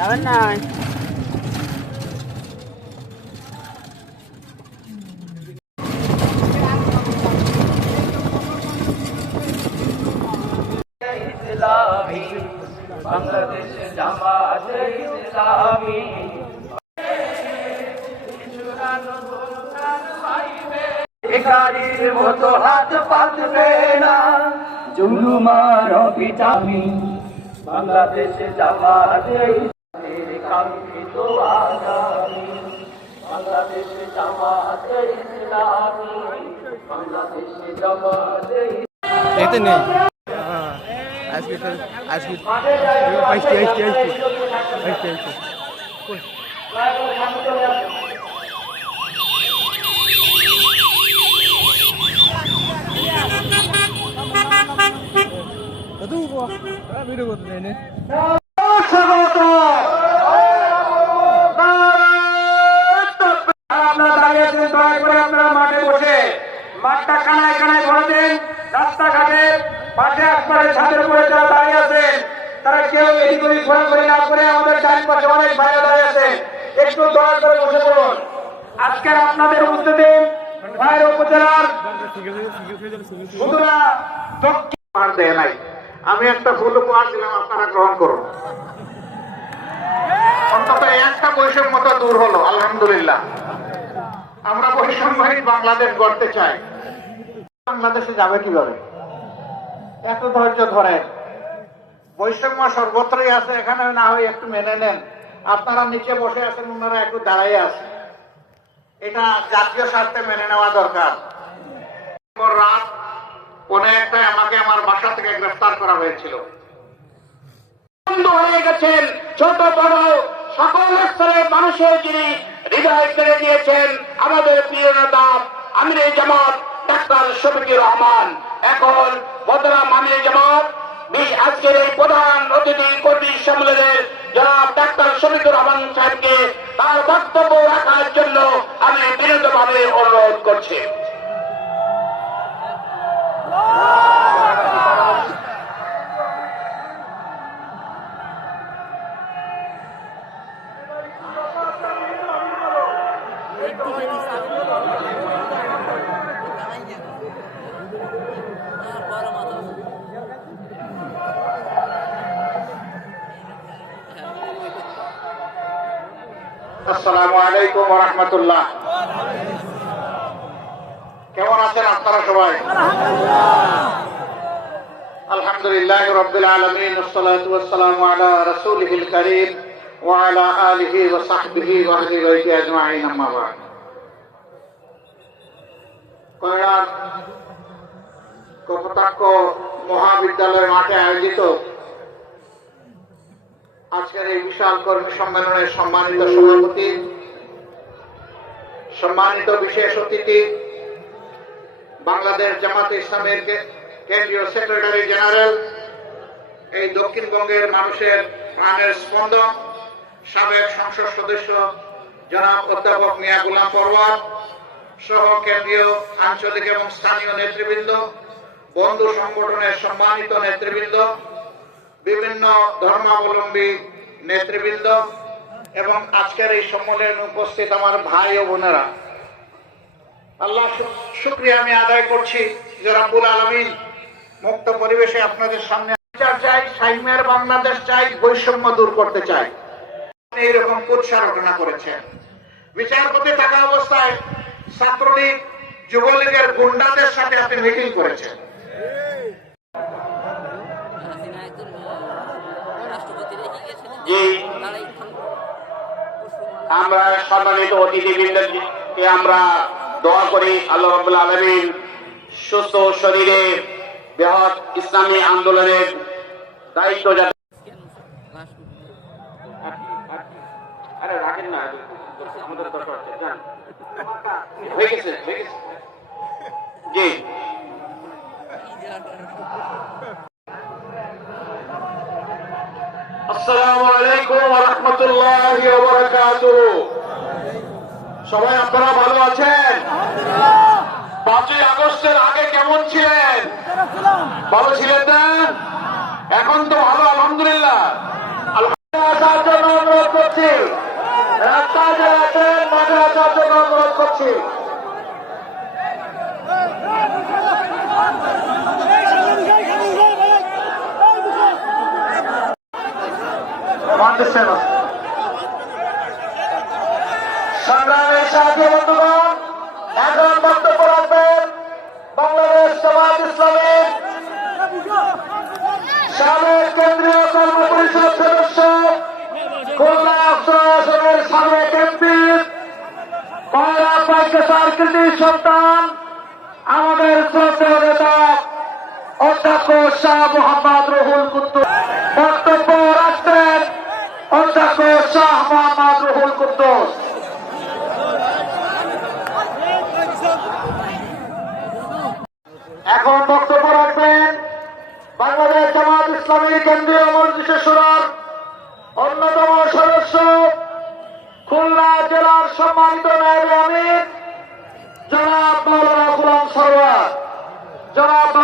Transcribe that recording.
যাবেন না বাংলাদেশ জামাতে ইসলামী ভিখারির মতো হাত পাতবে না জুলুমার পিটামি বাংলাদেশ জামাতে ইসলামীর কাঙ্ক্ষিত আগামী বাংলাদেশ জামাতে ইসলামী বাংলাদেশ জামাতে এতে নেই আজকে আজকে আজকে আজকে আজকে আজকে Aduh, video buat ini. মাঠটা কানায় কানায় ভরে দেন রাস্তাঘাটে পাশে আশপাশে ছাদের উপরে যারা দাঁড়িয়ে আছেন তারা কেউ এদিক ওদিক ঘোরাঘুরি না করে আমাদের ডান পাশে অনেক ভাইরা দাঁড়িয়ে আছেন একটু দয়া করে বসে পড়ুন আজকের আপনাদের উপস্থিতি ভাইয়ের উপজেলার সুদূরা দক্ষিণ পার দেয় নাই আমি একটা ফুল উপহার দিলাম আপনারা গ্রহণ করুন অন্তত একটা বৈষম্যতা দূর হলো আলহামদুলিল্লাহ আমরা বৈষম্যহীন বাংলাদেশ গড়তে চাই বাংলাদেশে যাবে কিভাবে এত ধৈর্য ধরেন বৈষম্য সর্বত্রই আছে এখানে না হয় একটু মেনে নেন আপনারা নিচে বসে আছেন ওনারা একটু দাঁড়াই আছে এটা জাতীয় স্বার্থে মেনে নেওয়া দরকার রাত অনেকটাই আমাকে আমার বাসা থেকে গ্রেফতার করা হয়েছিল হয়ে গেছেন ছোট বড় সকল স্তরের মানুষের যিনি হৃদয় কেড়ে দিয়েছেন আমাদের প্রিয় নেতা আমিরে জামাত ডাক্তার শফিকুর রহমান এখন বদরাম আমিরে জামাত আজকের এই প্রধান অতিথি কর্মী সম্মেলনের জনাব ডাক্তার শফিকুর রহমান সাহেবকে তার বক্তব্য রাখার জন্য আমি বিনীতভাবে অনুরোধ করছি আসসালামু আলাইকুম ওয়া রাহমাতুল্লাহ কেমন আছেন আপনারা সবাই আলহামদুলিল্লাহ রাব্বিল আলামিন ওয়াসসালাতু ওয়াসসালামু আলা রাসূলিহিল কারীম ওয়া আলা আলিহি ওয়া সাহবিহি ওয়া আহলি বাইতি আজমাইন আম্মা বা'দ কয়রার কপোতাক্ষ মহাবিদ্যালয়ের মাঠে আয়োজিত আজকের এই বিশাল কর্মী সম্মেলনের সম্মানিত সভাপতি সম্মানিত বিশেষ অতিথি বাংলাদেশ জামাতে ইসলামের কেন্দ্রীয় সেক্রেটারি জেনারেল এই দক্ষিণবঙ্গের মানুষের প্রাণের স্পন্দন সাবেক সংসদ সদস্য জনাব অধ্যাপক মিয়া গোলাম পরওয়ার সহ কেন্দ্রীয় আঞ্চলিক এবং স্থানীয় নেতৃবৃন্দ বন্ধু সংগঠনের সম্মানিত নেতৃবৃন্দ বিভিন্ন ধর্মাবলম্বী নেতৃবৃন্দ এবং আজকের এই সম্মেলনে উপস্থিত আমার ভাই ও বোনেরা আল্লাহ শুকরিয়া আমি আদায় করছি যে রব্বুল আলামিন মুক্ত পরিবেশে আপনাদের সামনে চাই সাইমের বাংলাদেশ চাই বৈষম্য দূর করতে চাই এইরকম কুৎসা রচনা করেছেন বিচারপতি থাকা অবস্থায় ছাত্রলীগ যুবলীগের গুন্ডাদের সাথে আপনি মিটিং করেছেন আমরা সম্মানিত অতিথিবৃন্দকে আমরা দোয়া করি আল্লাহ রাব্বুল আলামিন সুস্থ শরীরে বৃহৎ ইসলামী আন্দোলনের দায়িত্ব যাতে আরে রাখেন না আমাদের দরকার আছে জান হয়ে গেছে জি আসসালামু আলাইকুম ওয়া রাহমাতুল্লাহি ওয়া বারাকাতুহু সবাই আপনারা ভালো আছেন 5ই আগস্টের আগে কেমন ছিলেন ভালো ছিলেন না এখন তো ভালো আলহামদুলিল্লাহ আসার জন্য যাচ্ছি। সংগ্রামের সাথী বন্ধুগণ, এখন বক্তব্য রাখবেন বাংলাদেশ জামাত ইসলামের সাবেক কেন্দ্রীয় কর্ম পরিষদ সদস্য, খুলনা আসনের সাবেক এমপি, ময়রা পাইকেসার কৃতি সন্তান, আমাদের শ্রদ্ধেয় নেতা অধ্যক্ষ শাহ মোহাম্মদ রুহুল কুদ্দুস বক্তব্য রাখবেন। অধ্যক্ষ শাহ মোহাম্মদ রুহুল কুদ্দুস। এখন বক্তব্য রাখবেন বাংলাদেশ জামাত ইসলামী কেন্দ্রীয় মজলিসে শুরার অন্যতম সদস্য, খুলনা জেলার সম্মানিত নায়েবে আমির জনাব মাওলানা গোলাম সরোয়ার। জনাব